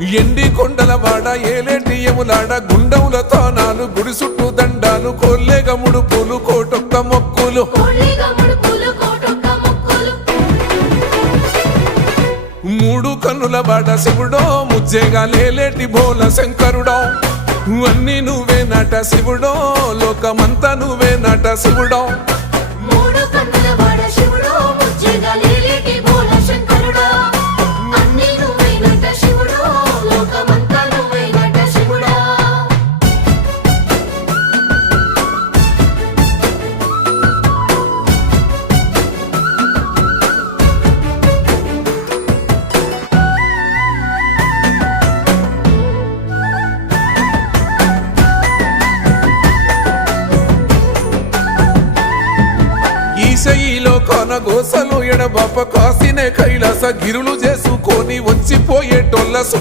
ఎండి కొండల వాడ ఏలేటి యములాడ గుండముల తానాలు గుడి చుట్టూ దండాలు కొల్లేగ ముడుపులు కోటొక్క మొక్కులు మూడు కన్నుల వాడ శివుడో ముజ్జేగా లేలేటి బోల శంకరుడో అన్ని నువ్వే నట శివుడో లోకమంతా నువ్వే నట శివుడో ఈశయిలో కొనగోసలు ఎడబాప కాసినే కైలాస గిరులు చేసుకొని వచ్చిపోయేటోళ్ళ